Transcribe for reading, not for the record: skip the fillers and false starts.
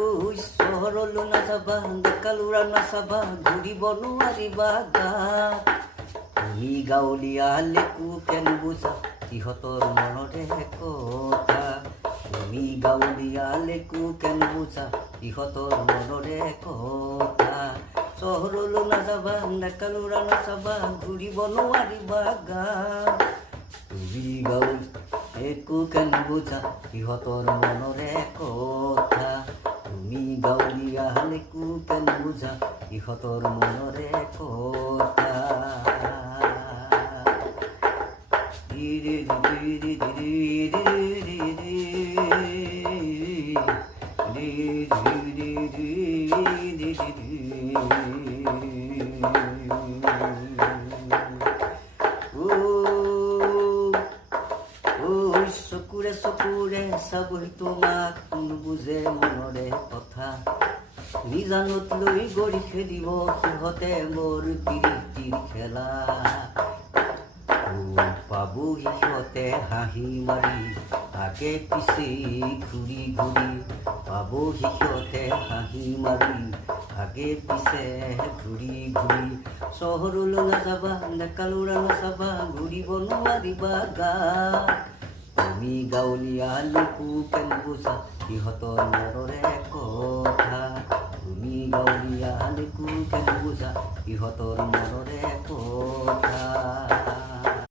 চহৰলৈ নাযাবা, ডেকালুৰা নাচাবা, ঘূৰিব নোৱাৰিবা গাত। তুমি গাঁৱলীয়া লেকু কেন বুজা সিহঁতৰ মনৰে কথা। তুমি গাঁৱলীয়া লেকু কেন বুজা সিহঁতৰ মনৰে কথা। চহৰলৈ নাযাবা, ডেকালুৰা নাচাবা, ঘূৰিব নোৱাৰিবা গাত। তুমি গাঁৱলীয়া লেকু কেন বুজা সিহঁতৰ মনৰে কথা। তুমি গাঁৱলীয়া লেকু কেন বুজা ইহঁতৰ মনৰে কথা। চকুৰে চকুৰে চাবই তোমাক, নুবুজে মনৰে কথা। নিজানত লৈ গৰি খেলিব সিহঁতে মোৰ প্ৰীতিৰ খেলা। পাবহি সিহঁতে হাঁহি মাৰি, আগে পিছে ঘূৰি ঘূৰি। পাবহি সিহঁতে হাঁহি মাৰি, আগে পিছে ঘূৰি ঘূৰি। চহৰলৈ নাযাবা, ডেকালুৰা নাচাবা, ঘূৰিব নোৱাৰিবা গাত। তুমি গাঁৱলীয়া লেকু কেন বুজা সিহঁতৰ মনৰে কথা। তুমি গাঁৱলীয়া লেকু কেন বুজা সিহঁতৰ মন